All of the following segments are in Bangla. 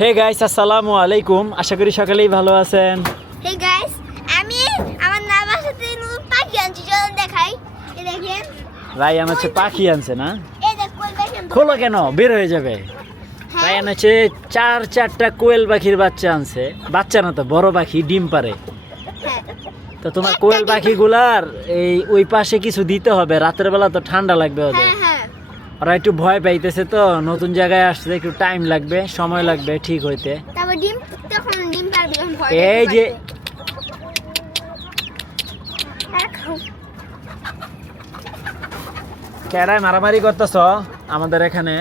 হে গাইস, আসসালামু আলাইকুম। আশা করি সকালেই ভালো আছেন। হে গাইস, আমি আমার না বাসাতে নতুন পাখি আনছি, চলুন দেখাই। এই দেখেন, রায়ান হচ্ছে পাখি আনছে না? এই দেখ কোয়েল পাখি আনছি। খোলো কেন, বের হয়ে যাবে। হ্যাঁ, রায়ান হচ্ছে চারটা কোয়েল পাখির বাচ্চা আনছে। বাচ্চা না তো, বড় পাখি, ডিম পারে। হ্যাঁ। তো তোমার কোয়েল পাখিগুলার ওই পাশে কিছু দিতে হবে, রাতের বেলা তো ঠান্ডা লাগবে ওদের। হ্যাঁ, হ্যাঁ। ওরা একটু ভয় পাইতেছে, তো নতুন জায়গায় আসছে, একটু টাইম লাগবে, সময় লাগবে ঠিক হইতে। তারপর ডিম, তখন ডিম পারবে যখন ভয় এই যে কেডায় মারামারি করতেছ আমাদের এখানে,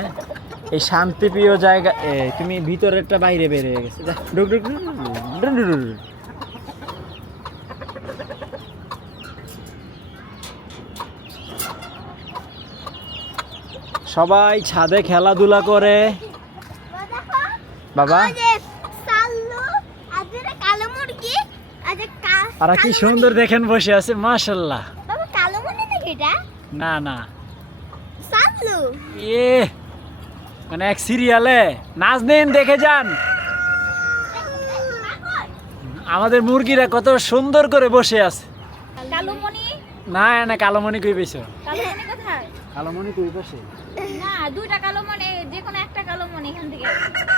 এই শান্তিপ্রিয় জায়গা। তুমি ভিতরেরটা বাইরে বের হয়ে গেছে। যা, ঢুক ঢুক ঢুক, ঢুক ঢুক ঢুক। সবাই ছাদে খেলাধুলা করে। বাবা, কালো মুরগি, আর কি সুন্দর দেখেন বসে আছে, মাশাআল্লাহ। বাবা কালো মুরগি নাকি এটা? না না, সাল্লু। এ মানে এক সিরিয়ালে নাজনীন দেখে যান, আমাদের মুরগিরা কত সুন্দর করে বসে আছে। কালোমণি? না না, কালোমণি কই পেয়েছো? কালোমণি কোথায়? কালোমণি কই পাশে? না, দুইটা কালোমণি, যে কোনো একটা কালোমণি এখান থেকে।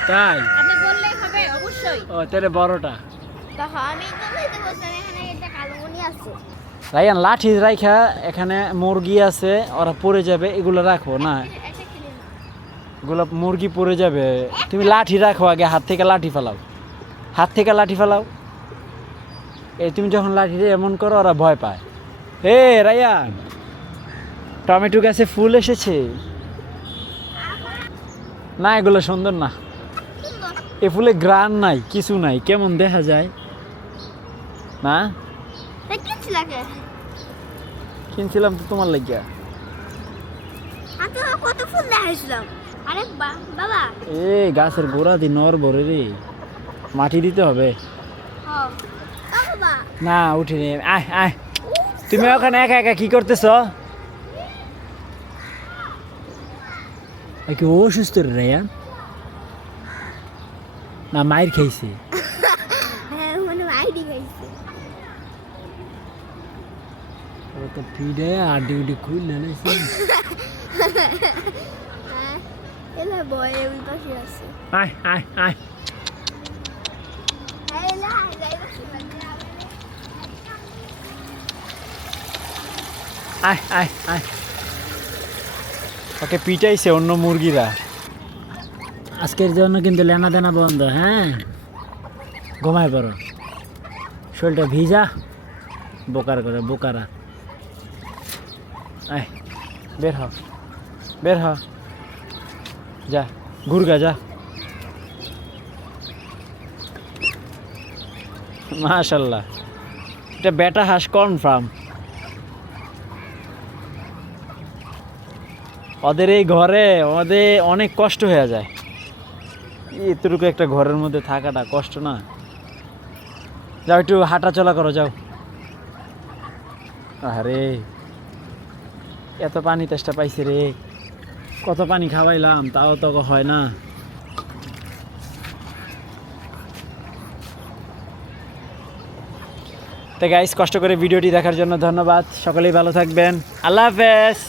তাই? আপনি বললেই হবে, অবশ্যই। ও তাহলে বড়টা। দেখো আমি তো বলতে বলছিলাম এখানে একটা কালো মুরগি আছে। রায়ান, লাঠি রাইখা, এখানে মুরগি আছে, ওরা পড়ে যাবে, এগুলো রাখো না, একটা কিনে নাও। এগুলো মুরগি পড়ে যাবে। তুমি লাঠি রাখো আগে, হাত থেকে লাঠি ফেলাও, হাত থেকে লাঠি ফেলাও। এই তুমি যখন লাঠি এমন করো, ওরা ভয় পায়। হে রায়ান, টমেটো গাছে ফুল এসেছে না? এগুলো সুন্দর না, এ ফুলে গ্রান নাই, কিছু নাই, কেমন দেখা যায় না? এটা কিনছিলা কে? কিনছিলাম তো তোমার লাগিয়া। আমি তো কত ফুল দেখাইছিলাম। আরে বাবা, এ গাছের গোড়া দিয়ে নর ভরে রে, মাটি দিতে হবে। হ্যাঁ বাবা, না উঠিনি, আয় আয়। তুমি ওখানে একা একা কি করতেছ? কি অসুস্থ রে রায়ান? না মায়ের খাইছে? হ্যাঁ মানে আইডি গাইছে। ও তো পিড়ে আড্ডি উড্ডি খুললে নাইছে। হ্যাঁ, এলা বয়ে ওই পাশে আছে। আয় আয় আয়। হ্যাঁ, এলা যাই পাশে আয় আয় আয়। ওকে পিটাইছে অন্য মুরগিরা। আজকের জন্য কিন্তু লেনা দেনা বন্ধ। হ্যাঁ, ঘুমায় পড়ো, শরীরটা ভিজা, বোকার করে বোকারা। আয়, বের হ, বের হ, যা ঘুরগা যা। মাশাল্লাহ, এটা বেটা হাঁস কনফার্ম। ওদের এই ঘরে আমাদের অনেক কষ্ট হয়ে যায়, এতটুকু একটা ঘরের মধ্যে থাকাটা কষ্ট না? যাও একটু হাঁটা চলা করো, যাও। আরে এত পানি তেষ্টা পাইছে রে, কত পানি খাওয়াইলাম, তাও তো হয় না। তো গাইস, কষ্ট করে ভিডিওটি দেখার জন্য ধন্যবাদ। সকলেই ভালো থাকবেন। আল্লাহ হাফেজ।